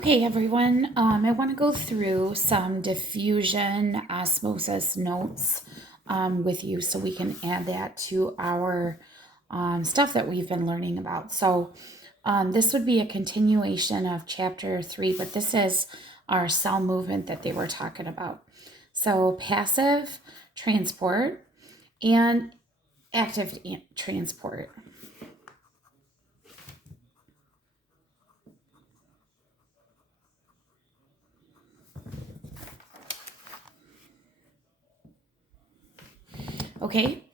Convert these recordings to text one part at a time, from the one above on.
Okay, everyone, I want to go through some diffusion osmosis notes with you so we can add that to our stuff that we've been learning about. So this would be a continuation of chapter 3, but this is our cell movement that they were talking about. So passive transport and active transport. Okay,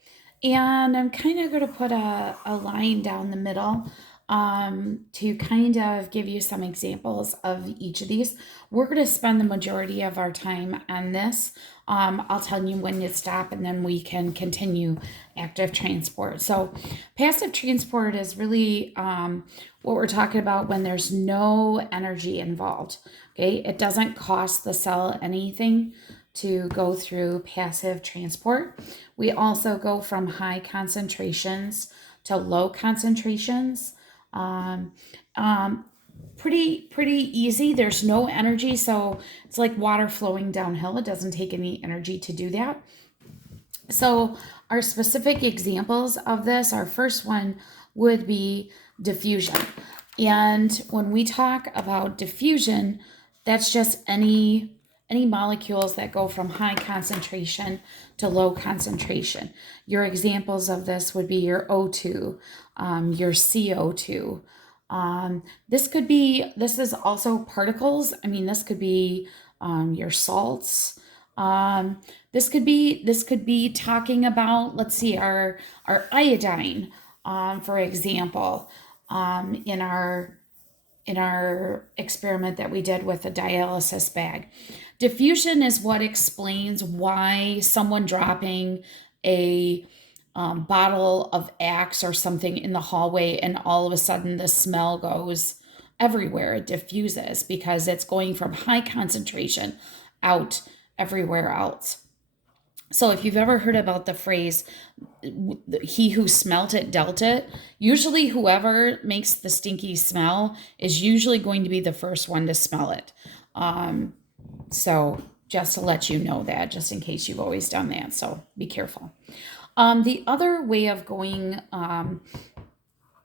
and I'm kind of going to put a line down the middle to kind of give you some examples of each of these. We're going to spend the majority of our time on this. I'll tell you when to stop and then we can continue active transport. So passive transport is really what we're talking about when there's no energy involved. Okay, it doesn't cost the cell anything to go through passive transport. We also go from high concentrations to low concentrations. Um, pretty easy. There's no energy, so it's like water flowing downhill. It doesn't take any energy to do that. So our specific examples of this, our first one would be diffusion. And when we talk about diffusion, that's just any molecules that go from high concentration to low concentration. Your examples of this would be your O2, your CO2. This is also particles. I mean, this could be your salts. This could be talking about, let's see, our iodine, for example, in our experiment that we did with the dialysis bag. Diffusion is what explains why someone dropping a bottle of Axe or something in the hallway and all of a sudden the smell goes everywhere. It diffuses because it's going from high concentration out everywhere else. So if you've ever heard about the phrase, he who smelt it dealt it, usually whoever makes the stinky smell is usually going to be the first one to smell it. So just to let you know that, just in case you've always done that. So be careful. The other way of going,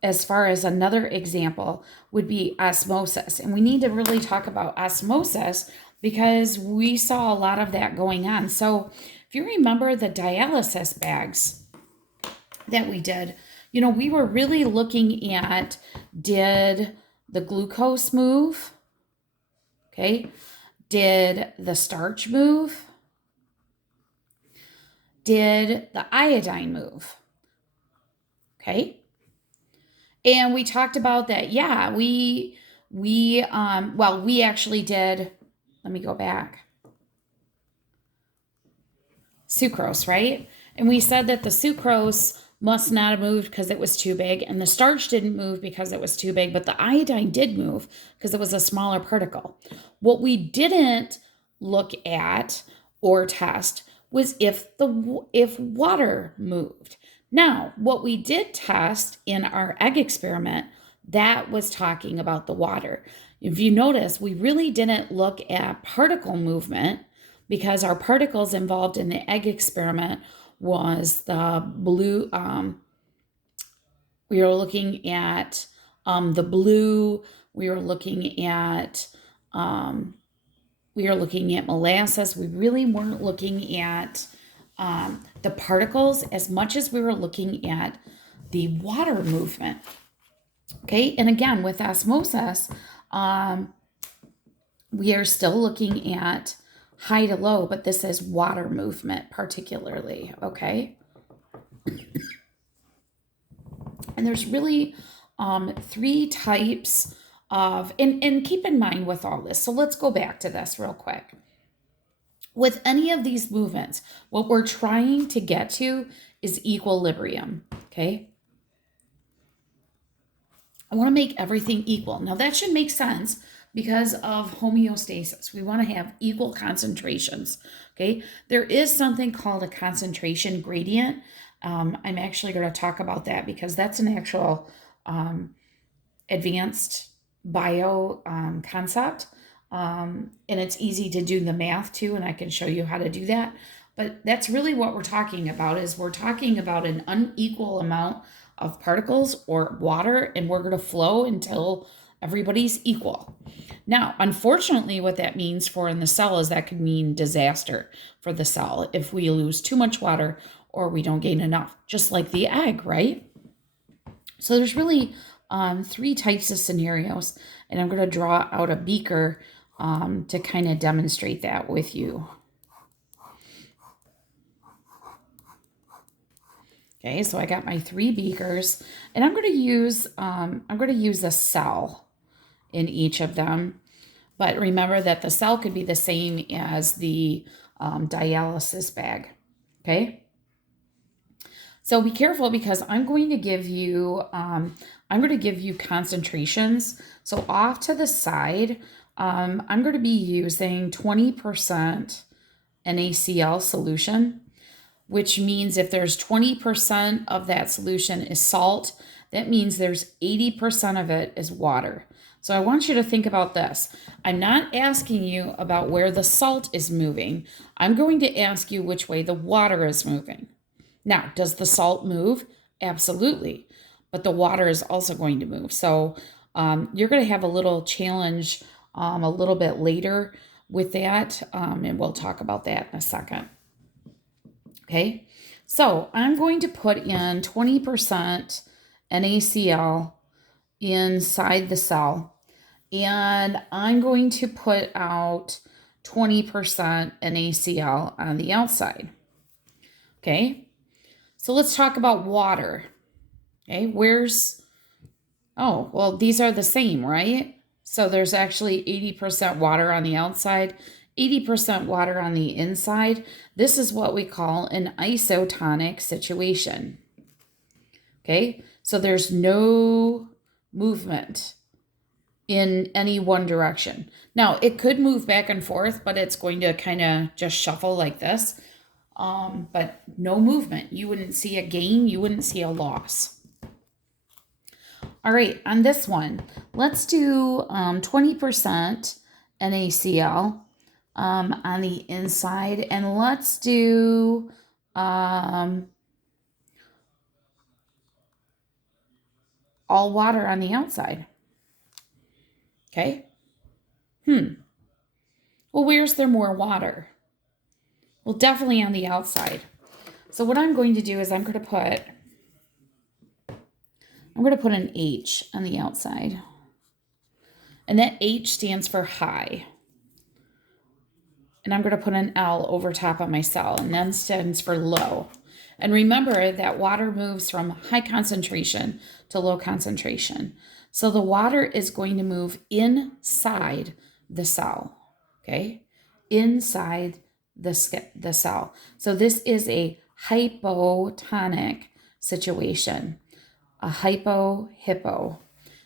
as far as another example, would be osmosis. And we need to really talk about osmosis because we saw a lot of that going on. So if you remember the dialysis bags that we did, we were really looking at, did the glucose move? Okay. Did the starch move? Did the iodine move? Okay. And we talked about that. Yeah, we actually did, let me go back. Sucrose, right? And we said that the sucrose must not have moved because it was too big, and the starch didn't move because it was too big, but the iodine did move because it was a smaller particle. What we didn't look at or test was if water moved. Now, what we did test in our egg experiment, that was talking about the water. If you notice, we really didn't look at particle movement because our particles involved in the egg experiment was the blue. We were looking at the blue. We were looking at molasses. We really weren't looking at the particles as much as we were looking at the water movement. Okay, and again, with osmosis, we are still looking at high to low, but this is water movement particularly, okay? And there's really three types of, and keep in mind with all this, so let's go back to this real quick. With any of these movements, what we're trying to get to is equilibrium, okay? I want to make everything equal. Now that should make sense because of homeostasis. We want to have equal concentrations, okay? There is something called a concentration gradient. I'm actually going to talk about that because that's an actual advanced bio concept. And it's easy to do the math too, and I can show you how to do that. But that's really what we're talking about is we're talking about an unequal amount of particles or water, and we're going to flow until everybody's equal. Now, unfortunately, what that means for in the cell is that could mean disaster for the cell if we lose too much water or we don't gain enough, just like the egg, right? So there's really three types of scenarios, and I'm going to draw out a beaker to kind of demonstrate that with you. Okay, so I got my three beakers, and I'm going to use a cell in each of them. But remember that the cell could be the same as the dialysis bag. Okay. So be careful because I'm going to give you concentrations. So off to the side, I'm going to be using 20% NaCl solution, which means if there's 20% of that solution is salt, that means there's 80% of it is water. So I want you to think about this. I'm not asking you about where the salt is moving. I'm going to ask you which way the water is moving. Now, does the salt move? Absolutely. But the water is also going to move. So you're going to have a little challenge a little bit later with that. And we'll talk about that in a second. Okay. So I'm going to put in 20% NaCl inside the cell. And I'm going to put out 20% NaCl on the outside. Okay. So let's talk about water. Okay, oh, well, these are the same, right? So there's actually 80% water on the outside, 80% water on the inside. This is what we call an isotonic situation. Okay, so there's no movement in any one direction. Now, it could move back and forth, but it's going to kind of just shuffle like this. But no movement. You wouldn't see a gain, you wouldn't see a loss. All right, on this one, let's do 20% NaCl on the inside, and let's do all water on the outside. Okay. Well, where's there more water? Well, definitely on the outside. So what I'm going to do is I'm going to put an H on the outside. And that H stands for high. And I'm going to put an L over top of my cell, and that stands for low. And remember that water moves from high concentration to low concentration. So the water is going to move inside the cell, okay? Inside the cell. So this is a hypotonic situation, a hypo,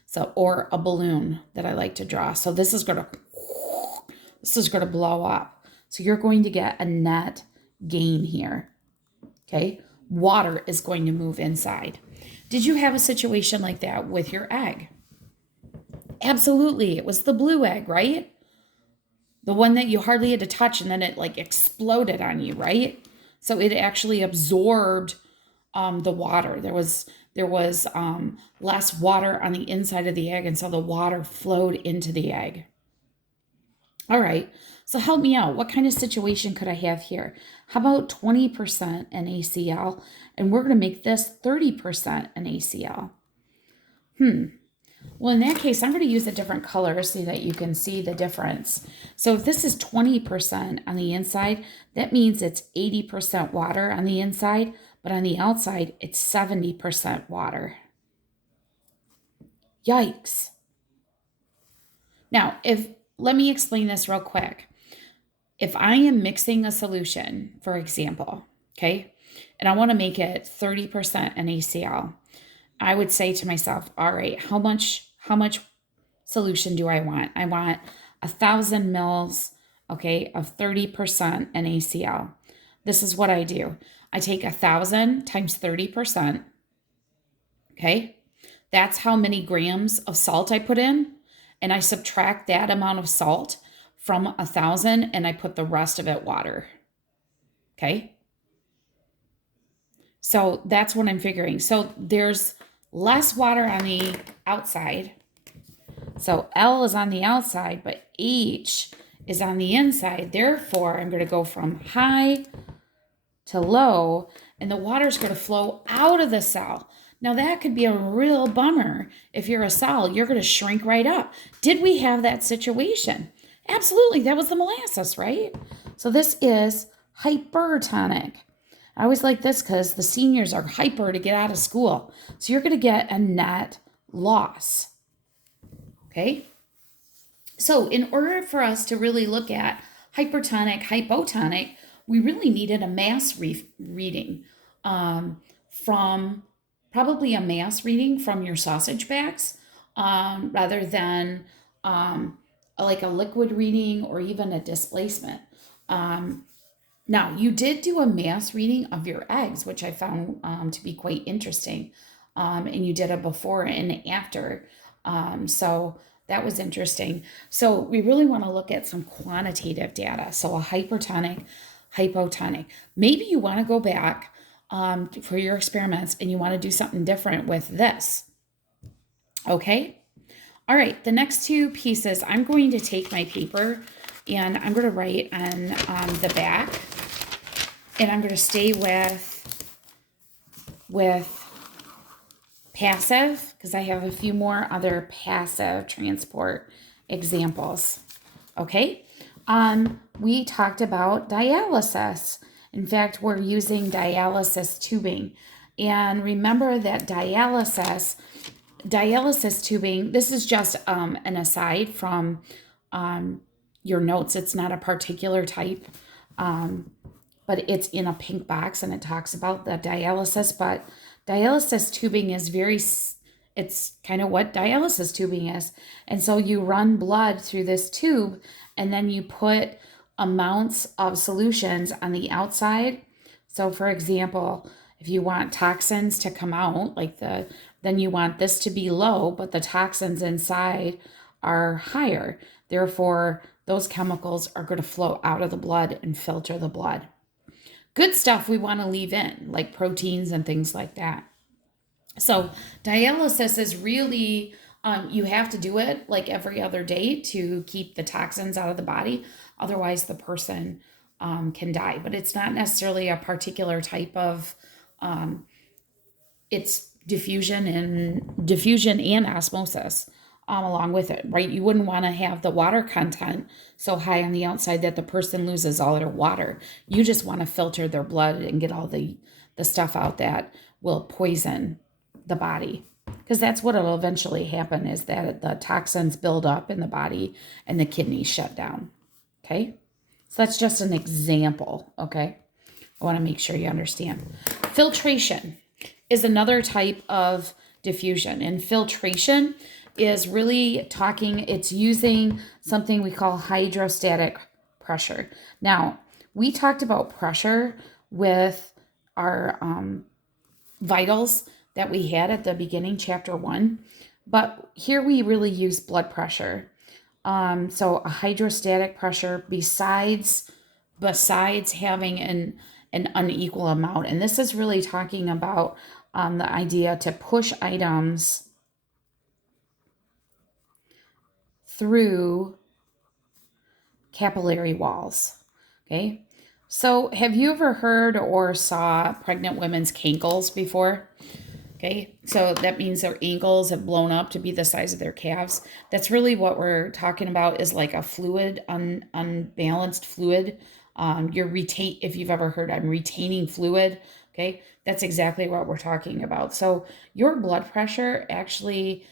so, or a balloon that I like to draw. So this is going to blow up. So you're going to get a net gain here, okay? Water is going to move inside. Did you have a situation like that with your egg? Absolutely. It was the blue egg, right? The one that you hardly had to touch, and then it like exploded on you, right? So it actually absorbed the water. There was less water on the inside of the egg, and so the water flowed into the egg. All right, so help me out. What kind of situation could I have here? How about 20% NaCl, and we're going to make this 30% NaCl? Well, in that case, I'm going to use a different color so that you can see the difference. So if this is 20% on the inside, that means it's 80% water on the inside, but on the outside, it's 70% water. Yikes. Now, let me explain this real quick. If I am mixing a solution, for example, okay, and I want to make it 30% NaCl, I would say to myself, all right, how much solution do I want? I want 1,000 mils, okay, of 30% NaCl. This is what I do. I take 1,000 times 30%, okay? That's how many grams of salt I put in. and I subtract that amount of salt from 1,000 and I put the rest of it water. Okay. So that's what I'm figuring. So there's less water on the outside. So L is on the outside, but H is on the inside. Therefore, I'm going to go from high to low, and the water is going to flow out of the cell. Now, that could be a real bummer. If you're a cell, you're going to shrink right up. Did we have that situation? Absolutely. That was the molasses, right? So this is hypertonic. I always like this because the seniors are hyper to get out of school. So you're going to get a net loss. Okay? So in order for us to really look at hypertonic, hypotonic, we really needed a mass reading from probably a mass reading from your sausage bags rather than like a liquid reading or even a displacement. Now, you did do a mass reading of your eggs, which I found to be quite interesting. And you did a before and after. So that was interesting. So we really want to look at some quantitative data. So a hypertonic, hypotonic. Maybe you want to go back for your experiments and you want to do something different with this. Okay? All right, the next two pieces, I'm going to take my paper and I'm going to write on the back, and I'm going to stay with passive because I have a few more other passive transport examples. Okay, we talked about dialysis. In fact, we're using dialysis tubing, and remember that dialysis tubing, this is just an aside from your notes. It's not a particular type, but it's in a pink box and it talks about the dialysis. But dialysis tubing is it's kind of what dialysis tubing is. And so you run blood through this tube and then you put amounts of solutions on the outside. So for example, if you want toxins to come out, then you want this to be low, but the toxins inside are higher. Therefore, those chemicals are going to flow out of the blood and filter the blood. Good stuff we want to leave in, like proteins and things like that. So dialysis is really, you have to do it like every other day to keep the toxins out of the body. Otherwise, the person can die. But it's not necessarily a particular type of, it's diffusion and osmosis. Along with it, right? You wouldn't want to have the water content so high on the outside that the person loses all their water. You just want to filter their blood and get all the stuff out that will poison the body. Because that's what will eventually happen, is that the toxins build up in the body and the kidneys shut down. Okay? So that's just an example, okay? I want to make sure you understand. Filtration is another type of diffusion. And filtration is really it's using something we call hydrostatic pressure. Now, we talked about pressure with our vitals that we had at the beginning, chapter 1, but here we really use blood pressure. So a hydrostatic pressure besides having an unequal amount. And this is really talking about the idea to push items through capillary walls. Okay, so have you ever heard or saw pregnant women's cankles before? Okay, so that means their ankles have blown up to be the size of their calves. That's really what we're talking about, is like a fluid, unbalanced fluid. If you've ever heard, I'm retaining fluid. Okay, that's exactly what we're talking about. So your blood pressure actually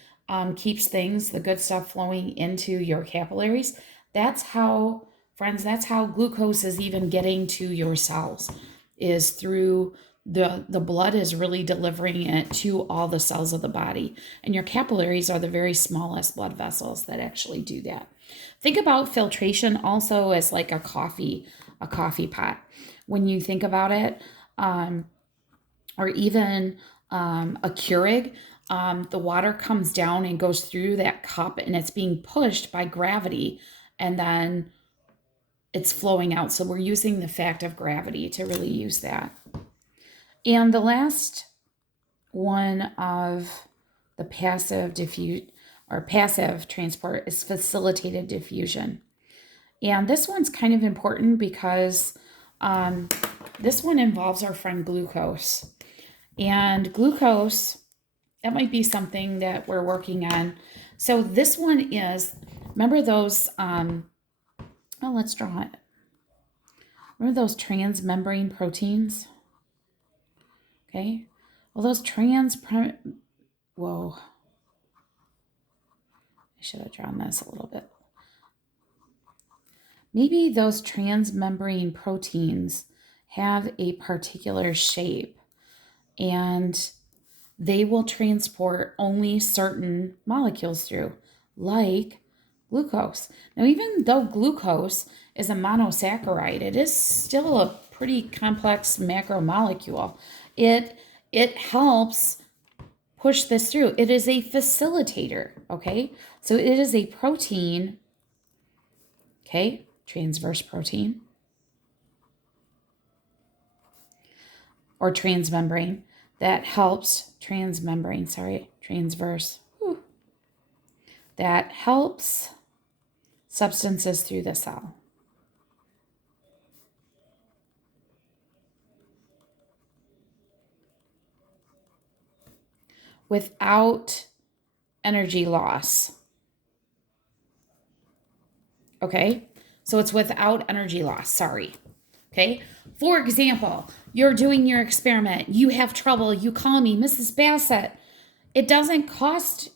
keeps the good stuff flowing into your capillaries. That's how glucose is even getting to your cells, is through the blood is really delivering it to all the cells of the body. And your capillaries are the very smallest blood vessels that actually do that. Think about filtration also as like a coffee pot. When you think about it, or even a Keurig, the water comes down and goes through that cup and it's being pushed by gravity and then it's flowing out. So we're using the fact of gravity to really use that. And the last one of the passive transport is facilitated diffusion. And this one's kind of important because this one involves our friend glucose. And glucose, that might be something that we're working on. So this one is, remember those, let's draw it. Remember those transmembrane proteins? Okay. Well, those whoa. I should have drawn this a little bit. Maybe those transmembrane proteins have a particular shape and they will transport only certain molecules through, like glucose. Now, even though glucose is a monosaccharide, it is still a pretty complex macromolecule. It helps push this through. It is a facilitator, okay? So it is a protein, okay, transverse protein, or transmembrane, that helps, transverse, that helps substances through the cell. Without energy loss. Okay, so it's without energy loss, sorry. Okay, for example, you're doing your experiment, you have trouble, you call me, Mrs. Bassett. It doesn't cost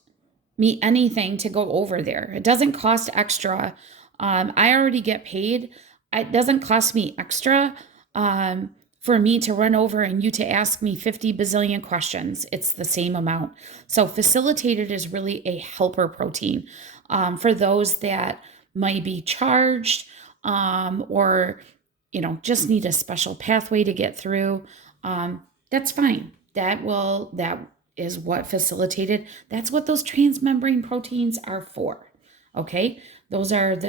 me anything to go over there. It doesn't cost extra. I already get paid. It doesn't cost me extra for me to run over and you to ask me 50 bazillion questions. It's the same amount. So facilitated is really a helper protein for those that might be charged or just need a special pathway to get through. That's fine. That is what facilitated. That's what those transmembrane proteins are for. Okay, those are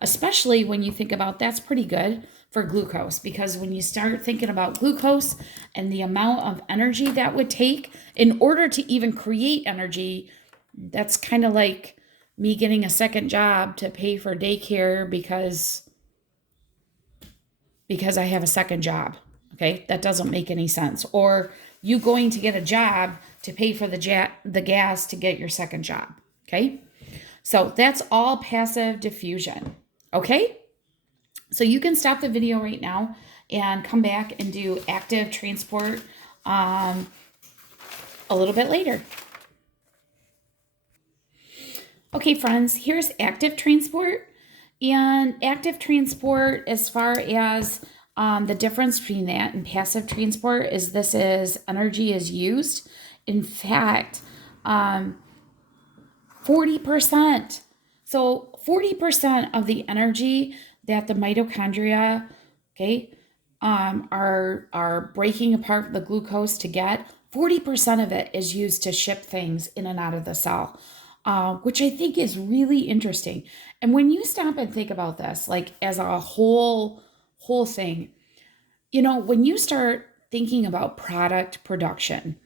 especially when you think about, that's pretty good for glucose, because when you start thinking about glucose and the amount of energy that would take in order to even create energy, that's kind of like me getting a second job to pay for daycare because I have a second job. Okay, that doesn't make any sense. Or you going to get a job to pay for the gas to get your second job. Okay, so that's all passive diffusion. Okay, so you can stop the video right now and come back and do active transport a little bit later. Okay, friends, here's active transport. And active transport, as far as the difference between that and passive transport, is energy is used. In fact, 40%. So 40% of the energy that the mitochondria, are breaking apart the glucose to get, 40% of it is used to ship things in and out of the cell. Which I think is really interesting. And when you stop and think about this, like as a whole thing, when you start thinking about product production,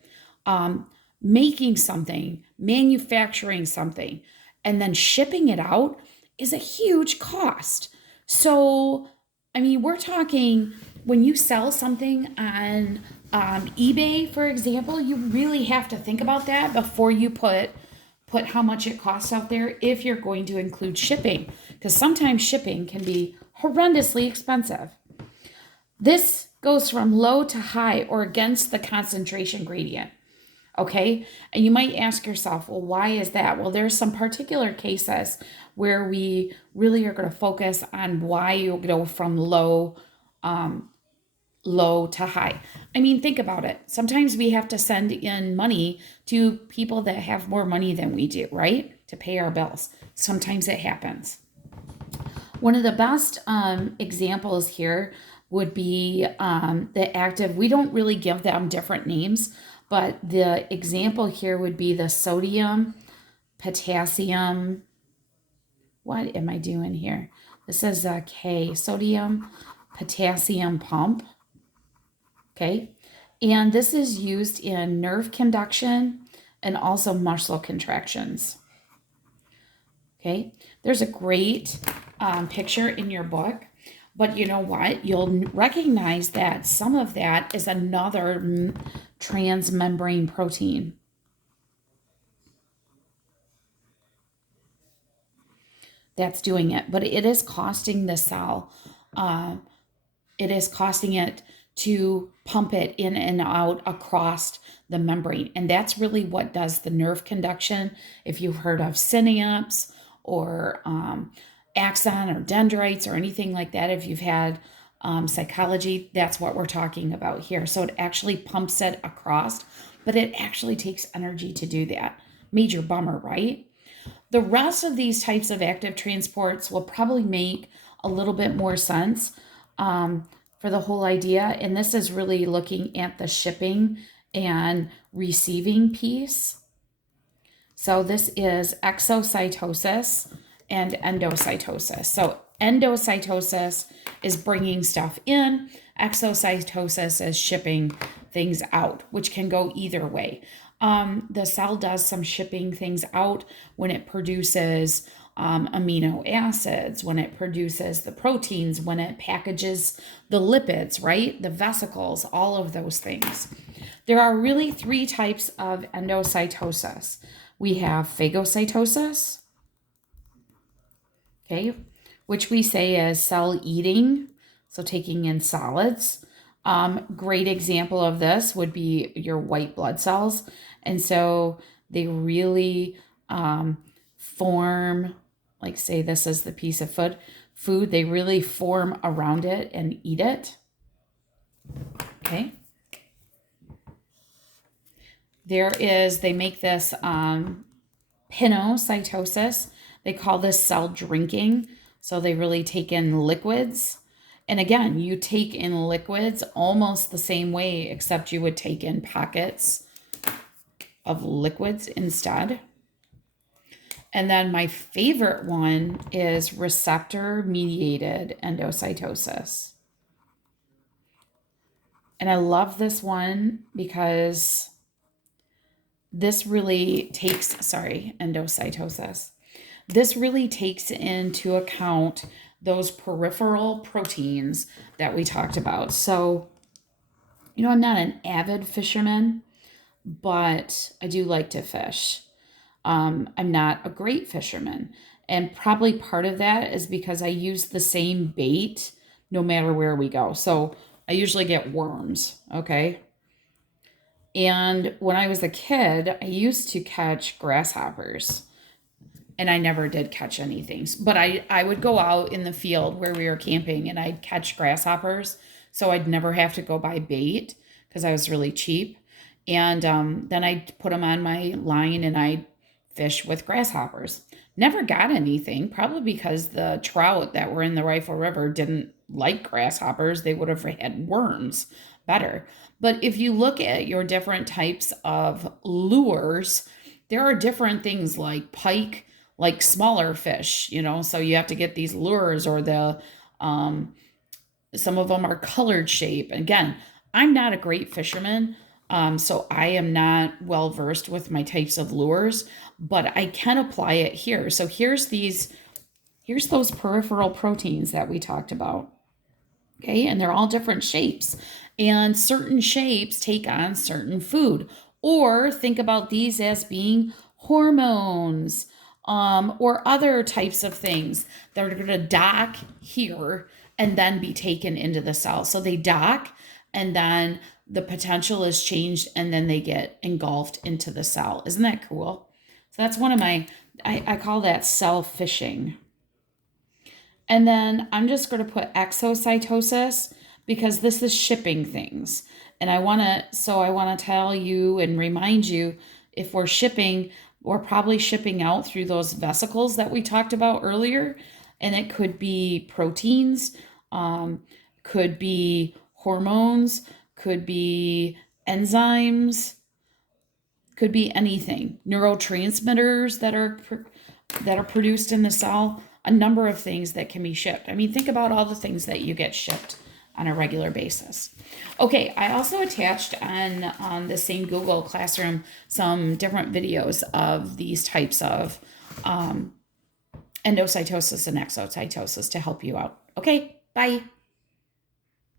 making something, manufacturing something, and then shipping it out is a huge cost. So, I mean, we're talking when you sell something on eBay, for example, you really have to think about that before you put how much it costs out there if you're going to include shipping, because sometimes shipping can be horrendously expensive. This goes from low to high or against the concentration gradient. Okay, and you might ask yourself, well, why is that? Well, there's some particular cases where we really are going to focus on why you go from low to high. I mean, think about it. Sometimes we have to send in money to people that have more money than we do, right? To pay our bills. Sometimes it happens. One of the best examples here would be the active. We don't really give them different names, But the example here would be the sodium, potassium. What am I doing here? This is a K, sodium, potassium pump. Okay. And this is used in nerve conduction and also muscle contractions. Okay. There's a great picture in your book, but you know what? You'll recognize that some of that is another transmembrane protein. That's doing it, but it is costing the cell. It is costing it to pump it in and out across the membrane. And that's really what does the nerve conduction. If you've heard of synapse or axon or dendrites or anything like that, if you've had psychology, that's what we're talking about here. So it actually pumps it across, but it actually takes energy to do that. Major bummer, right? The rest of these types of active transports will probably make a little bit more sense for the whole idea. And this is really looking at the shipping and receiving piece. So this is exocytosis and endocytosis. So endocytosis is bringing stuff in. Exocytosis is shipping things out, which can go either way. The cell does some shipping things out when it produces amino acids, when it produces the proteins, when it packages the lipids, right? The vesicles, all of those things. There are really three types of endocytosis. We have phagocytosis, okay, which we say is cell eating, so taking in solids. Great example of this would be your white blood cells. And so they really form, like say this is the piece of food, they really form around it and eat it. Okay. They make this pinocytosis. They call this cell drinking. So they really take in liquids. And again, you take in liquids almost the same way, except you would take in pockets of liquids instead. And then my favorite one is receptor mediated endocytosis. And I love this one because this really takes, endocytosis. This really takes into account those peripheral proteins that we talked about. So, I'm not an avid fisherman, but I do like to fish. I'm not a great fisherman. And probably part of that is because I use the same bait no matter where we go. So I usually get worms, okay? And when I was a kid, I used to catch grasshoppers and I never did catch anything. But I would go out in the field where we were camping and I'd catch grasshoppers. So I'd never have to go buy bait because I was really cheap. And then I'd put them on my line and I'd fish with grasshoppers. Never got anything, probably because the trout that were in the Rifle River didn't like grasshoppers. They would have had worms better. But if you look at your different types of lures, there are different things like pike, like smaller fish, so you have to get these lures or some of them are colored shape. Again, I'm not a great fisherman, so I am not well versed with my types of lures, but I can apply it here. So here's those peripheral proteins that we talked about. Okay, and they're all different shapes. And certain shapes take on certain food. Or think about these as being hormones or other types of things that are going to dock here and then be taken into the cell. So they dock and then the potential is changed and then they get engulfed into the cell. Isn't that cool? So that's one of I call that cell fishing. And then I'm just going to put exocytosis because this is shipping things. And I want to tell you and remind you, if we're shipping, we're probably shipping out through those vesicles that we talked about earlier. And it could be proteins, could be hormones, could be enzymes, Could be anything. Neurotransmitters that are produced in the cell, a number of things that can be shipped. I mean, think about all the things that you get shipped on a regular basis. Okay, I also attached on the same Google Classroom some different videos of these types of endocytosis and exocytosis to help you out. Okay, bye.